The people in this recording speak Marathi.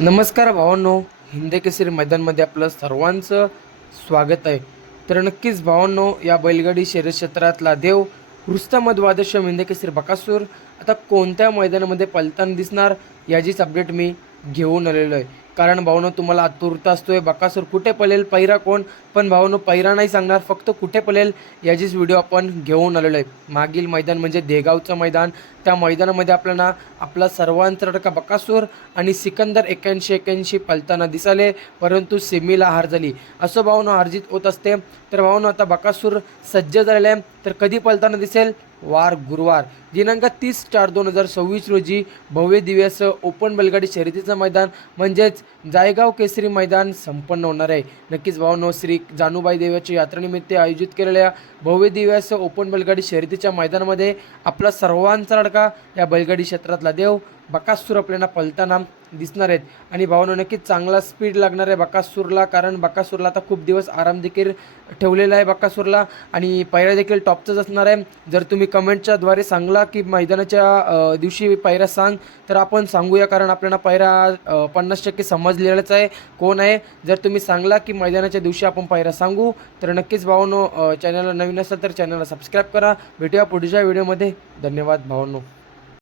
नमस्कार भावांनो, हिंद केसरी मैदानमध्ये आपलं सर्वांचं स्वागत आहे. तर नक्कीच भावांनो, या बैलगाडी शर्यत क्षेत्रातला देव रुस्तम द्वादश हिंद केसरी बकासूर आता कोणत्या मैदानामध्ये पळताना दिसणार याचीच अपडेट मी घेऊन आलेलो आहे. कारण भावांनो, तुम्हाला आतुरता असतोय बकासूर कुठे पळेल, पैरा कोण, पण भावांनो पैरा नाही सांगणार, फक्त कुठे पळेल याचीच व्हिडिओ आपण घेऊन आलेलो आहे. मागील मैदान म्हणजे देगावचं मैदान, त्या मैदानामध्ये आपल्याला आपला सर्वांचा लडका बकासूर आणि सिकंदर 81-81 पळताना दिसाले, परंतु सेमीला हार झाली. असं भावांनो हारजीत होत असते. तर भावांनो, आता बकासूर सज्ज झालेला आहे, तर कधी पळताना दिसेल? गुरुवार दिनांक 30/4/2026 रोजी भव्य दिव्य ओपन बैलगाडी शर्यतीचं मैदान म्हणजेच जायगाव केसरी मैदान संपन्न होणार आहे. नक्कीच भावांनो, श्री जानुबाई देवाच्या यात्रेनिमित्त आयोजित केलेल्या भव्य दिव्य ओपन बैलगाडी शर्यतीच्या मैदानामध्ये आपला सर्वांचा लडका या बैलगाडी क्षेत्रातला देव बकासूर आपल्याला पळताना दिसणार आहेत. आणि भावांनो, नक्कीच चांगला स्पीड लागणार आहे बकासूरला, कारण बकासूरला आता खूप दिवस आराम देखील ठेवलेला आहे बकासूरला, आणि पायऱ्या देखील टॉपचाच असणार आहे. जर तुम्ही कमेंटच्या द्वारे सांगला की मैदानाच्या दिवशी पायऱ्या सांग, तर आपण सांगूया, कारण आपल्याला पायऱ्या 50% समजलेलाच आहे कोण आहे. जर तुम्ही सांगला की मैदानाच्या दिवशी आपण पायऱ्या सांगू, तर नक्कीच भावांनो, चॅनलला नवीन असेल तर चॅनलला सबस्क्राईब करा. भेटूया पुढच्या व्हिडिओमध्ये. धन्यवाद भावांनो.